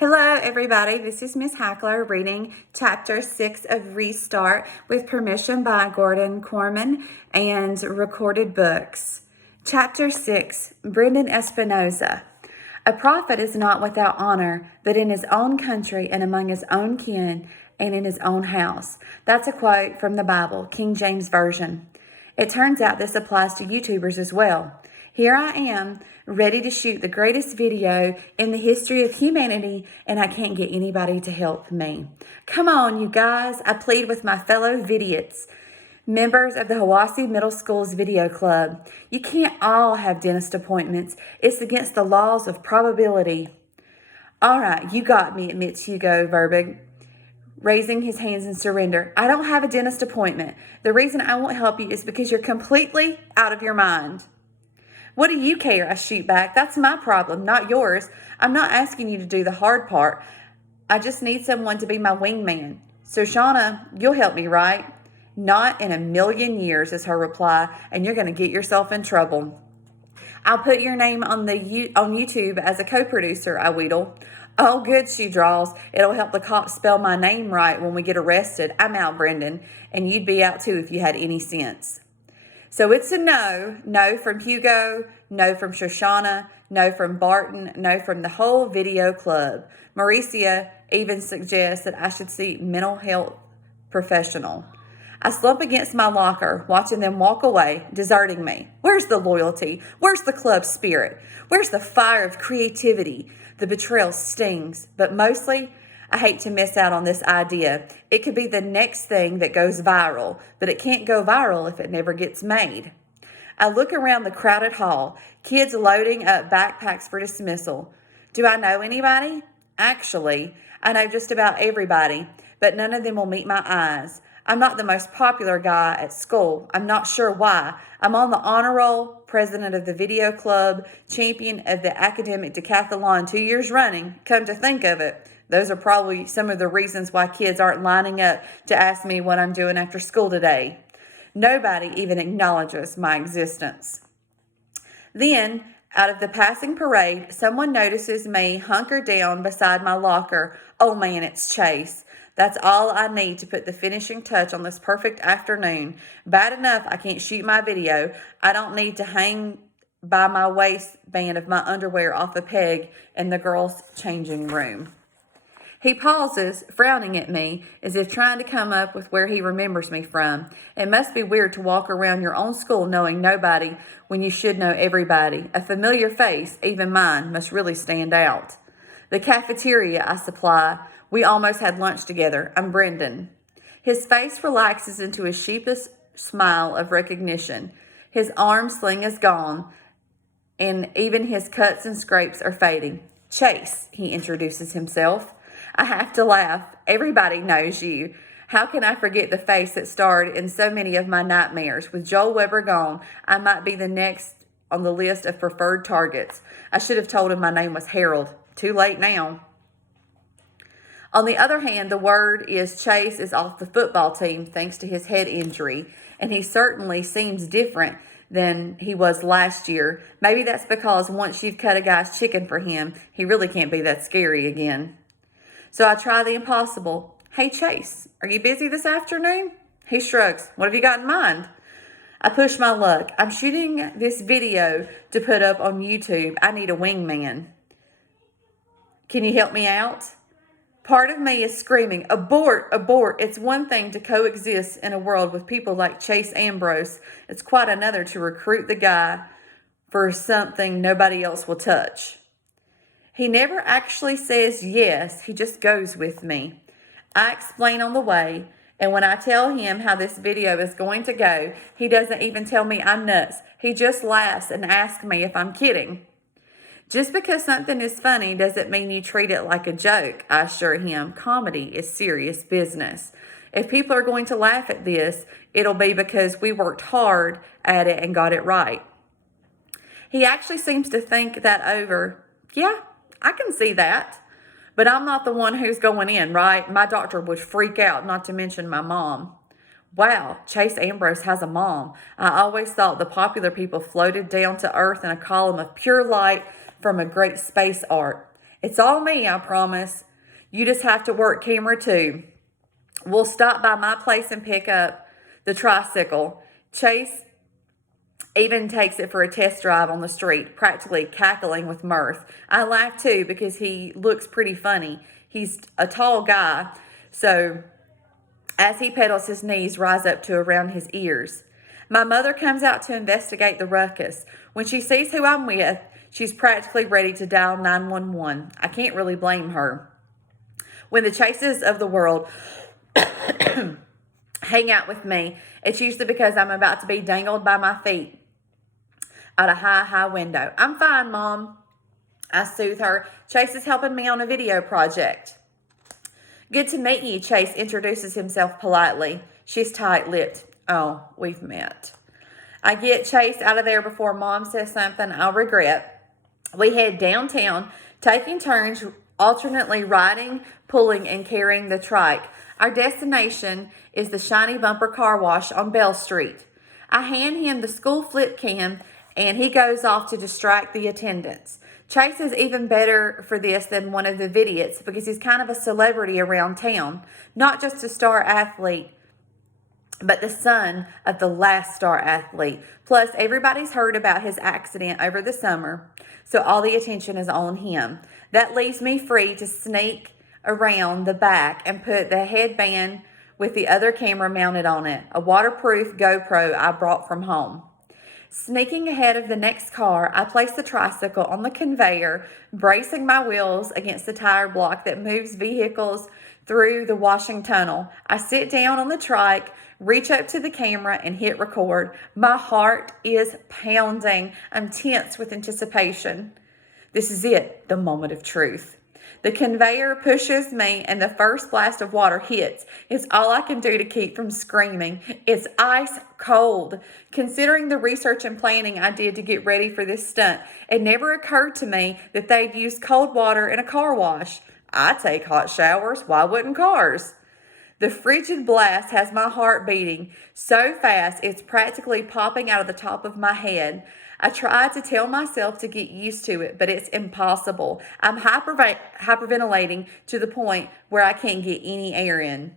Hello, everybody. This is Miss Hackler reading Chapter 6 of Restart with permission by Gordon Corman and Recorded Books. Chapter 6, Brendan Espinoza. A prophet is not without honor, but in his own country and among his own kin and in his own house. That's a quote from the Bible, King James Version. It turns out this applies to YouTubers as well. Here I am, ready to shoot the greatest video in the history of humanity, and I can't get anybody to help me. Come on, you guys, I plead with my fellow vidiots, members of the Hiwassee Middle School's Video Club. You can't all have dentist appointments. It's against the laws of probability. All right, you got me, admits Hugo Verbig, raising his hands in surrender. I don't have a dentist appointment. The reason I won't help you is because you're completely out of your mind. What do you care? I shoot back. That's my problem, not yours. I'm not asking you to do the hard part. I just need someone to be my wingman. So, Shauna, you'll help me, right? Not in a million years, is her reply, and you're going to get yourself in trouble. I'll put your name on YouTube as a co-producer, I wheedle. Oh, good, she draws. It'll help the cops spell my name right when we get arrested. I'm out, Brendan, and you'd be out too if you had any sense. So it's a no. No from Hugo, no from Shoshana, no from Barton, no from the whole video club. Mauricia even suggests that I should see mental health professional. I slump against my locker, watching them walk away, deserting me. Where's the loyalty? Where's the club spirit? Where's the fire of creativity? The betrayal stings, but mostly, I hate to miss out on this idea. It could be the next thing that goes viral, but it can't go viral if it never gets made. I look around the crowded hall, kids loading up backpacks for dismissal. Do I know anybody? Actually, I know just about everybody, but none of them will meet my eyes. I'm not the most popular guy at school. I'm not sure why. I'm on the honor roll, president of the video club, champion of the academic decathlon 2 years running. Come to think of it, those are probably some of the reasons why kids aren't lining up to ask me what I'm doing after school today. Nobody even acknowledges my existence. Then, out of the passing parade, someone notices me hunker down beside my locker. Oh man, it's Chase. That's all I need to put the finishing touch on this perfect afternoon. Bad enough I can't shoot my video. I don't need to hang by my waistband of my underwear off a peg in the girls' changing room. He pauses, frowning at me, as if trying to come up with where he remembers me from. It must be weird to walk around your own school knowing nobody when you should know everybody. A familiar face, even mine, must really stand out. The cafeteria I supply. We almost had lunch together. I'm Brendan. His face relaxes into a sheepish smile of recognition. His arm sling is gone, and even his cuts and scrapes are fading. Chase, he introduces himself. I have to laugh. Everybody knows you. How can I forget the face that starred in so many of my nightmares? With Joel Weber gone, I might be the next on the list of preferred targets. I should have told him my name was Harold. Too late now. On the other hand, the word is Chase is off the football team thanks to his head injury, and he certainly seems different than he was last year. Maybe that's because once you've cut a guy's chicken for him, he really can't be that scary again. So I try the impossible. Hey, Chase, are you busy this afternoon? He shrugs. What have you got in mind? I push my luck. I'm shooting this video to put up on YouTube. I need a wingman. Can you help me out? Part of me is screaming, abort, abort. It's one thing to coexist in a world with people like Chase Ambrose. It's quite another to recruit the guy for something nobody else will touch. He never actually says yes, he just goes with me. I explain on the way, and when I tell him how this video is going to go, he doesn't even tell me I'm nuts. He just laughs and asks me if I'm kidding. Just because something is funny doesn't mean you treat it like a joke, I assure him. Comedy is serious business. If people are going to laugh at this, it'll be because we worked hard at it and got it right. He actually seems to think that over. Yeah, I can see that. But I'm not the one who's going in, right? My doctor would freak out, not to mention my mom. Wow, Chase Ambrose has a mom. I always thought the popular people floated down to earth in a column of pure light from a great space art. It's all me, I promise. You just have to work camera 2. We'll stop by my place and pick up the tricycle. Chase even takes it for a test drive on the street, practically cackling with mirth. I laugh too because he looks pretty funny. He's a tall guy, so as he pedals, his knees rise up to around his ears. My mother comes out to investigate the ruckus. When she sees who I'm with, she's practically ready to dial 911. I can't really blame her. When the Chases of the world hang out with me, it's usually because I'm about to be dangled by my feet out a high window. I'm fine, Mom. I soothe her. Chase is helping me on a video project. Good to meet you, Chase introduces himself politely. She's tight-lipped. Oh, we've met. I get Chase out of there before Mom says something I'll regret. We head downtown, taking turns alternately riding, pulling, and carrying the trike. Our destination is the Shiny Bumper Car Wash on Bell Street. I hand him the school flip cam, and he goes off to distract the attendants. Chase is even better for this than one of the vidiots because he's kind of a celebrity around town, not just a star athlete, but the son of the last star athlete. Plus, everybody's heard about his accident over the summer, so all the attention is on him. That leaves me free to sneak around the back and put the headband with the other camera mounted on it, a waterproof GoPro I brought from home. Sneaking ahead of the next car, I place the tricycle on the conveyor, bracing my wheels against the tire block that moves vehicles through the washing tunnel. I sit down on the trike, reach up to the camera, and hit record. My heart is pounding. I'm tense with anticipation. This is it, the moment of truth. The conveyor pushes me and the first blast of water hits. It's all I can do to keep from screaming. It's ice cold. Considering the research and planning I did to get ready for this stunt, it never occurred to me that they'd use cold water in a car wash. I take hot showers. Why wouldn't cars? The frigid blast has my heart beating so fast it's practically popping out of the top of my head. I try to tell myself to get used to it, but it's impossible. I'm hyperventilating to the point where I can't get any air in.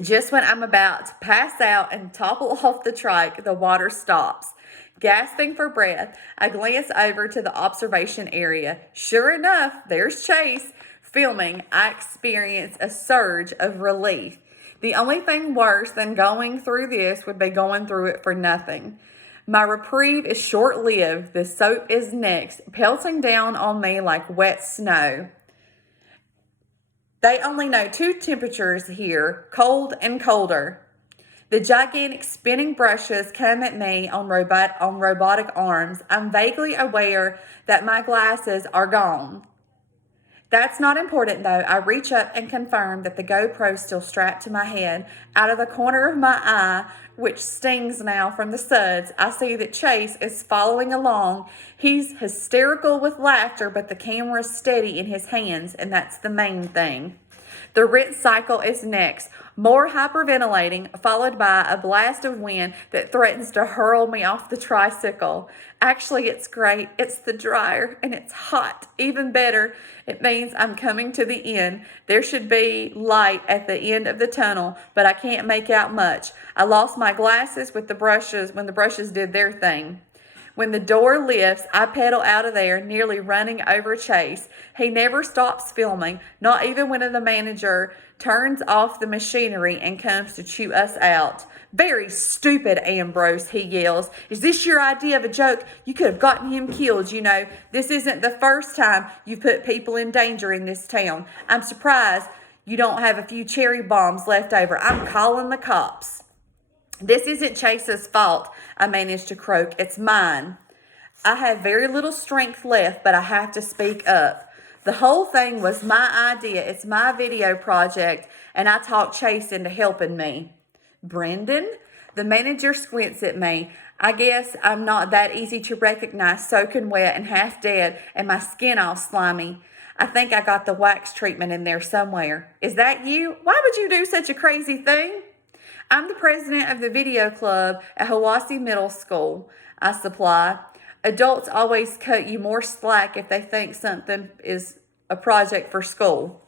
Just when I'm about to pass out and topple off the trike, the water stops. Gasping for breath, I glance over to the observation area. Sure enough, there's Chase filming. I experience a surge of relief. The only thing worse than going through this would be going through it for nothing. My reprieve is short-lived. The soap is next, pelting down on me like wet snow. They only know 2 temperatures here, cold and colder. The gigantic spinning brushes come at me on robotic arms. I'm vaguely aware that my glasses are gone. That's not important though. I reach up and confirm that the GoPro's still strapped to my head. Out of the corner of my eye, which stings now from the suds, I see that Chase is following along. He's hysterical with laughter, but the camera's steady in his hands, and that's the main thing. The rinse cycle is next. More hyperventilating, followed by a blast of wind that threatens to hurl me off the tricycle. Actually, it's great. It's the dryer, and it's hot. Even better, it means I'm coming to the end. There should be light at the end of the tunnel, but I can't make out much. I lost my glasses with the brushes when the brushes did their thing. When the door lifts, I pedal out of there, nearly running over Chase. He never stops filming, not even when the manager turns off the machinery and comes to chew us out. Very stupid, Ambrose, he yells. Is this your idea of a joke? You could have gotten him killed, you know. This isn't the first time you've put people in danger in this town. I'm surprised you don't have a few cherry bombs left over. I'm calling the cops. This isn't Chase's fault, I managed to croak. It's mine. I have very little strength left, but I have to speak up. The whole thing was my idea. It's my video project, and I talked Chase into helping me. Brendan? The manager squints at me. I guess I'm not that easy to recognize, soaking wet and half dead, and my skin all slimy. I think I got the wax treatment in there somewhere. Is that you? Why would you do such a crazy thing? I'm the president of the video club at Hiwassee Middle School, I supply. Adults always cut you more slack if they think something is a project for school.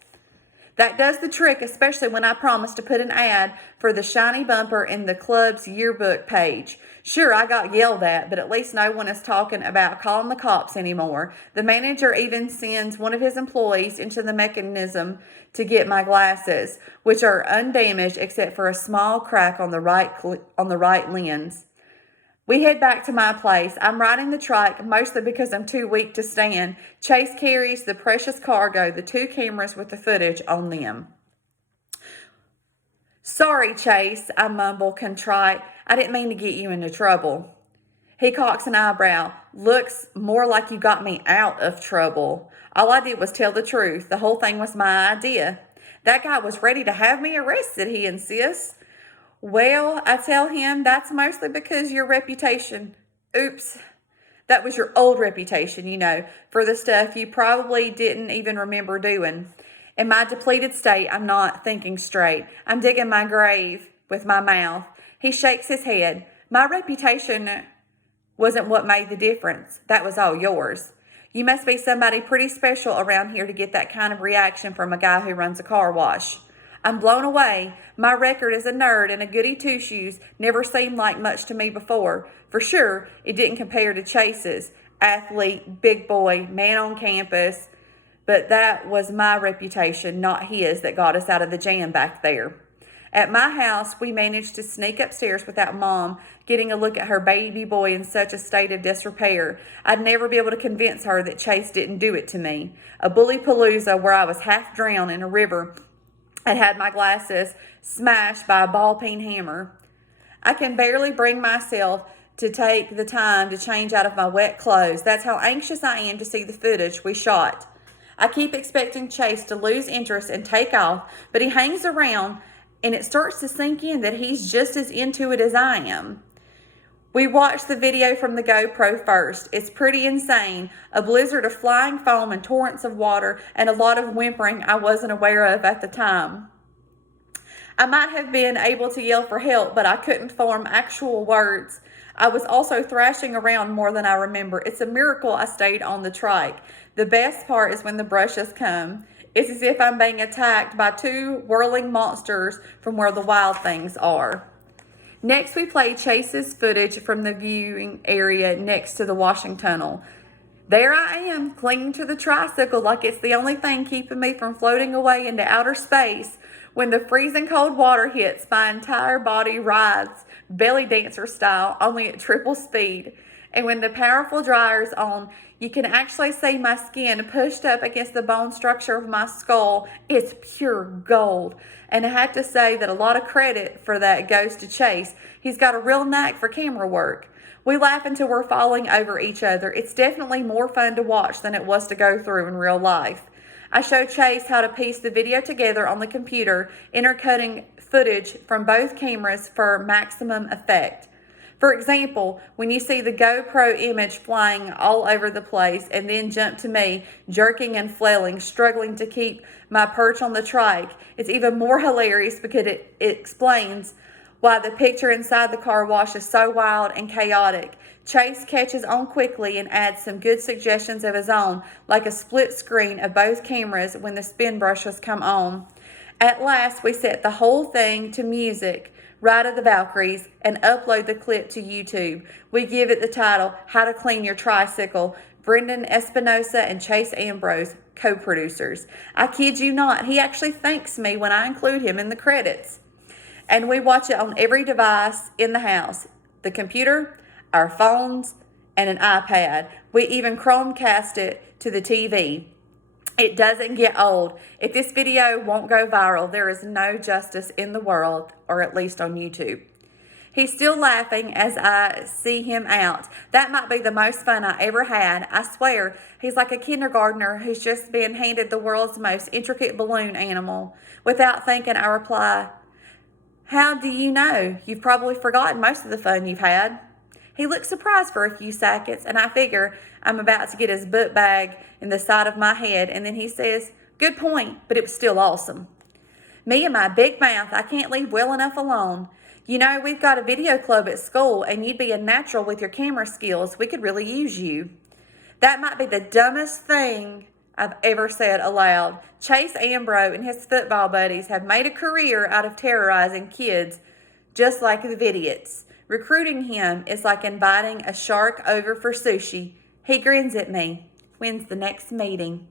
That does the trick, especially when I promised to put an ad for the shiny bumper in the club's yearbook page. Sure, I got yelled at, but at least no one is talking about calling the cops anymore. The manager even sends one of his employees into the mechanism to get my glasses, which are undamaged except for a small crack on the right lens. We head back to my place. I'm riding the trike mostly because I'm too weak to stand. Chase carries the precious cargo, the 2 cameras with the footage on them. Sorry, Chase, I mumble contrite. I didn't mean to get you into trouble. He cocks an eyebrow. Looks more like you got me out of trouble. All I did was tell the truth. The whole thing was my idea. That guy was ready to have me arrested, he insists. Well, I tell him that's mostly because your reputation. Oops. That was your old reputation, for the stuff you probably didn't even remember doing. In my depleted state, I'm not thinking straight. I'm digging my grave with my mouth. He shakes his head. My reputation wasn't what made the difference. That was all yours. You must be somebody pretty special around here to get that kind of reaction from a guy who runs a car wash. I'm blown away. My record as a nerd and a goody two-shoes never seemed like much to me before. For sure, it didn't compare to Chase's. Athlete, big boy, man on campus. But that was my reputation, not his, that got us out of the jam back there. At my house, we managed to sneak upstairs without Mom getting a look at her baby boy in such a state of disrepair. I'd never be able to convince her that Chase didn't do it to me. A bully palooza where I was half drowned in a river and had my glasses smashed by a ball-peen hammer. I can barely bring myself to take the time to change out of my wet clothes. That's how anxious I am to see the footage we shot. I keep expecting Chase to lose interest and take off, but he hangs around, and it starts to sink in that he's just as into it as I am. We watched the video from the GoPro first. It's pretty insane. A blizzard of flying foam and torrents of water and a lot of whimpering I wasn't aware of at the time. I might have been able to yell for help, but I couldn't form actual words. I was also thrashing around more than I remember. It's a miracle I stayed on the trike. The best part is when the brushes come. It's as if I'm being attacked by 2 whirling monsters from where the wild things are. Next, we played Chase's footage from the viewing area next to the washing tunnel. There I am, clinging to the tricycle like it's the only thing keeping me from floating away into outer space. When the freezing cold water hits, my entire body writhes, belly dancer style, only at triple speed. And when the powerful dryer's on, you can actually see my skin pushed up against the bone structure of my skull. It's pure gold. And I have to say that a lot of credit for that goes to Chase. He's got a real knack for camera work. We laugh until we're falling over each other. It's definitely more fun to watch than it was to go through in real life. I showed Chase how to piece the video together on the computer, intercutting footage from both cameras for maximum effect. For example, when you see the GoPro image flying all over the place and then jump to me, jerking and flailing, struggling to keep my perch on the trike, it's even more hilarious because it explains why the picture inside the car wash is so wild and chaotic. Chase catches on quickly and adds some good suggestions of his own, like a split screen of both cameras when the spin brushes come on. At last, we set the whole thing to music, Ride of the Valkyries, and upload the clip to YouTube. We give it the title, How to Clean Your Tricycle. Brendan Espinosa and Chase Ambrose, co-producers. I kid you not, he actually thanks me when I include him in the credits. And we watch it on every device in the house. The computer, our phones, and an iPad. We even Chromecast it to the TV. It doesn't get old. If this video won't go viral, there is no justice in the world, or at least on YouTube. He's still laughing as I see him out. That might be the most fun I ever had. I swear, he's like a kindergartner who's just been handed the world's most intricate balloon animal. Without thinking, I reply, "How do you know? You've probably forgotten most of the fun you've had." He looks surprised for a few seconds, and I figure I'm about to get his book bag in the side of my head, and then he says, "Good point, but it was still awesome." Me and my big mouth, I can't leave well enough alone. You know, we've got a video club at school, and you'd be a natural with your camera skills. We could really use you. That might be the dumbest thing I've ever said aloud. Chase Ambrose and his football buddies have made a career out of terrorizing kids, just like the Vidiots. Recruiting him is like inviting a shark over for sushi. He grins at me. When's the next meeting?